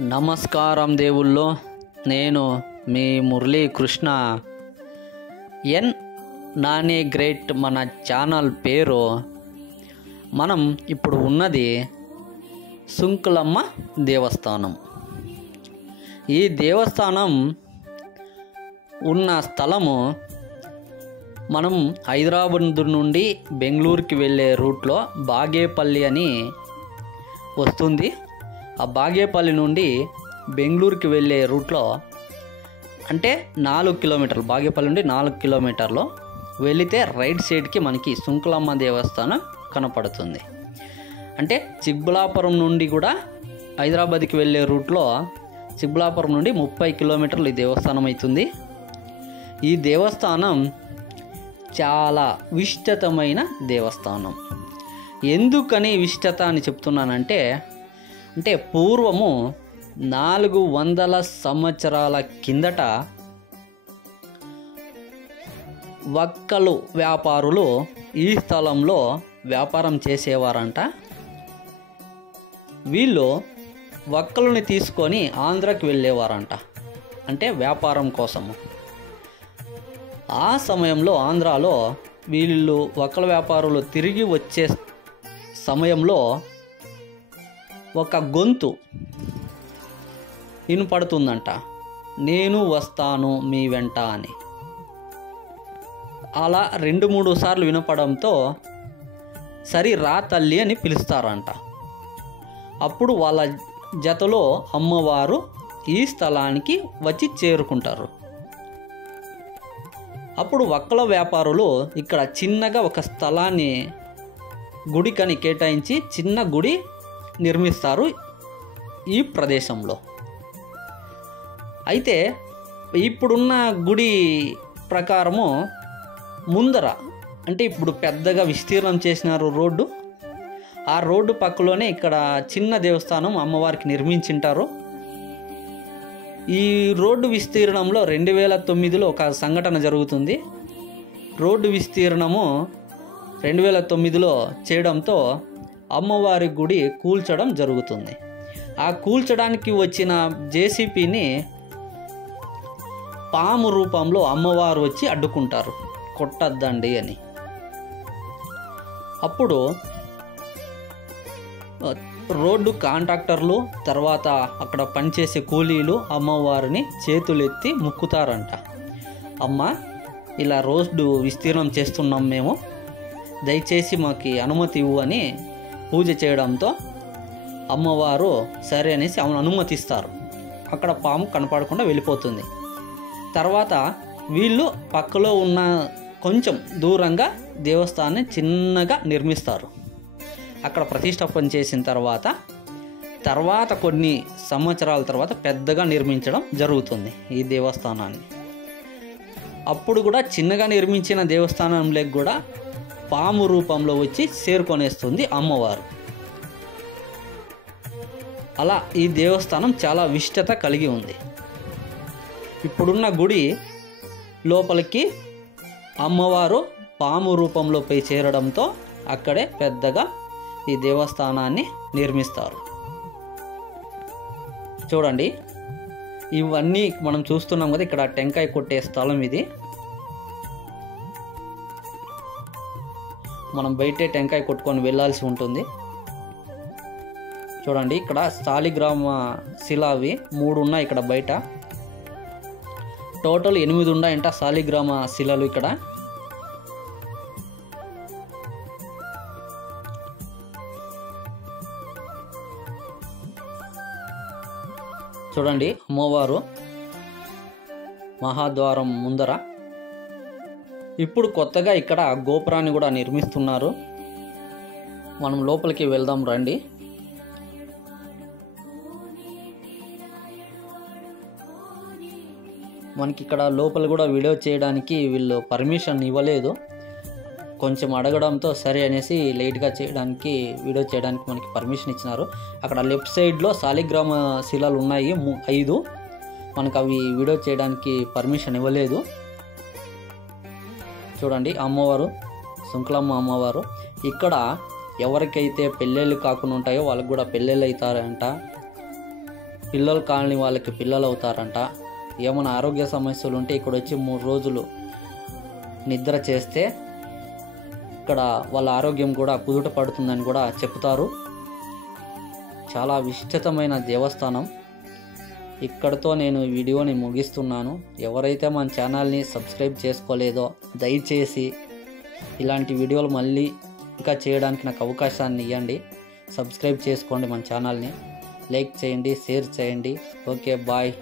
నమస్కారం దేవుళ్ళు. నేను మీ మురళీకృష్ణ. ఎన్ నాని గ్రేట్ మన ఛానల్ పేరు. మనం ఇప్పుడు ఉన్నది సుంకులమ్మ దేవస్థానం. ఈ దేవస్థానం ఉన్న స్థలము మనం హైదరాబాద్ నుండి బెంగళూరుకి వెళ్ళే రూట్లో బాగేపల్లి అని వస్తుంది. ఆ బాగేపల్లి నుండి బెంగళూరుకి వెళ్ళే రూట్లో అంటే 4 కిలోమీటర్లు, బాగేపల్లి నుండి 4 కిలోమీటర్లు వెళితే రైట్ సైడ్కి మనకి సుంకులమ్మ దేవస్థానం కనపడుతుంది. అంటే చిక్బులాపురం నుండి కూడా హైదరాబాద్కి వెళ్ళే రూట్లో చిక్బులాపురం నుండి 30 కిలోమీటర్లు ఈ దేవస్థానం అవుతుంది. ఈ దేవస్థానం చాలా విశిష్టమైన దేవస్థానం. ఎందుకని విశిష్టత అని చెప్తున్నానంటే పూర్వము 400 సంవత్సరాల కిందట వక్కలు వ్యాపారులు ఈ స్థలంలో వ్యాపారం చేసేవారంట. వీళ్ళు వక్కలని తీసుకొని ఆంధ్రాకి వెళ్ళేవారంట, అంటే వ్యాపారం కోసము. ఆ సమయంలో ఆంధ్రాలో వీళ్ళు వక్కల వ్యాపారులు తిరిగి వచ్చే సమయంలో ఒక గొంతు వినపడుతుందంట, నేను వస్తాను మీ వెంట అని. అలా 2-3 సార్లు వినపడంతో సరి రా తల్లి అని పిలుస్తారంట. అప్పుడు వాళ్ళ జతలో అమ్మవారు ఈ స్థలానికి వచ్చి చేరుకుంటారు. అప్పుడు వక్కల వ్యాపారులు ఇక్కడ చిన్నగా ఒక స్థలాన్ని గుడికని కేటాయించి చిన్న గుడి నిర్మిస్తారు ఈ ప్రదేశంలో. అయితే ఇప్పుడున్న గుడి ప్రకారము ముందర అంటే ఇప్పుడు పెద్దగా విస్తీర్ణం చేసినారు రోడ్డు. ఆ రోడ్డు పక్కలోనే ఇక్కడ చిన్న దేవస్థానం అమ్మవారికి నిర్మించింటారు. ఈ రోడ్డు విస్తీర్ణంలో 2009లో ఒక సంఘటన జరుగుతుంది. రోడ్డు విస్తీర్ణము 2009లో చేయడంతో అమ్మవారి గుడి కూల్చడం జరుగుతుంది. ఆ కూల్చడానికి వచ్చిన జేసీపీని పాము రూపంలో అమ్మవారు వచ్చి అడ్డుకుంటారు, కొట్టద్దండి అని. అప్పుడు రోడ్డు కాంట్రాక్టర్లు తర్వాత అక్కడ పనిచేసే కూలీలు అమ్మవారిని చేతులెత్తి ముక్కుతారంట. అమ్మ, ఇలా రోడ్డు విస్తీర్ణం చేస్తున్నాం మేము, దయచేసి మాకు అనుమతి ఇవ్వు అని పూజ చేయడంతో అమ్మవారు సరే అనేసి ఆమెను అనుమతిస్తారు. అక్కడ పాము కనపడకుండా వెళ్ళిపోతుంది. తర్వాత వీళ్ళు పక్కలో ఉన్న కొంచెం దూరంగా దేవస్థానాన్ని చిన్నగా నిర్మిస్తారు. అక్కడ ప్రతిష్టాపన చేసిన తర్వాత కొన్ని సంవత్సరాల తర్వాత పెద్దగా నిర్మించడం జరుగుతుంది ఈ దేవస్థానాన్ని. అప్పుడు కూడా చిన్నగా నిర్మించిన దేవస్థానంలోకి కూడా పాము రూపంలో వచ్చి చేరుకొనేస్తుంది అమ్మవారు. అలా ఈ దేవస్థానం చాలా విశిష్టత కలిగి ఉంది. ఇప్పుడున్న గుడి లోపలికి అమ్మవారు పాము రూపంలో పోయి చేరడంతో అక్కడే పెద్దగా ఈ దేవస్థానాన్ని నిర్మిస్తారు. చూడండి, ఇవన్నీ మనం చూస్తున్నాం కదా, ఇక్కడ టెంకాయ కొట్టే స్థలం ఇది. మనం బయటే టెంకాయ కొట్టుకొని వెళ్ళాల్సి ఉంటుంది. చూడండి, ఇక్కడ శాలిగ్రామ శిలావి 3 ఉన్నాయి ఇక్కడ బయట. టోటల్ 8 ఉన్నాయంట శాలిగ్రామ శిలలు ఇక్కడ. చూడండి, అమ్మవారు మహాద్వారం ముందర. ఇప్పుడు కొత్తగా ఇక్కడ గోపురాన్ని కూడా నిర్మిస్తున్నారు. మనం లోపలికి వెళ్దాం రండి. మనకి ఇక్కడ లోపల కూడా వీడియో చేయడానికి వీళ్ళు పర్మిషన్ ఇవ్వలేదు. కొంచెం అడగడంతో సరే అనేసి లేట్గా చేయడానికి వీడియో చేయడానికి మనకి పర్మిషన్ ఇచ్చినారు. అక్కడ లెఫ్ట్ సైడ్లో శాలిగ్రామ శిలలు ఉన్నాయి 5. మనకు అవి వీడియో చేయడానికి పర్మిషన్ ఇవ్వలేదు. చూడండి, అమ్మవారు సుంకులమ్మ అమ్మవారు. ఇక్కడ ఎవరికైతే పెళ్ళిళ్ళు కాకుండా ఉంటాయో వాళ్ళకి కూడా పెళ్ళిళ్ళు అవుతారంట. పిల్లలు కాలనీ వాళ్ళకి పిల్లలు అవుతారంట. ఏమైనా ఆరోగ్య సమస్యలు ఉంటే ఇక్కడ వచ్చి 3 రోజులు నిద్ర చేస్తే ఇక్కడ వాళ్ళ ఆరోగ్యం కూడా కుదుట పడుతుందని కూడా చెప్తారు. చాలా విశిష్టమైన దేవస్థానం. ఇక్కడితో నేను ఈ వీడియోని ముగిస్తున్నాను. ఎవరైతే మన ఛానల్ని సబ్స్క్రైబ్ చేసుకోలేదో దయచేసి ఇలాంటి వీడియోలు మళ్ళీ ఇంకా చేయడానికి నాకు అవకాశాన్ని ఇవ్వండి. సబ్స్క్రైబ్ చేసుకోండి మన ఛానల్ని, లైక్ చేయండి, షేర్ చేయండి. Okay, bye.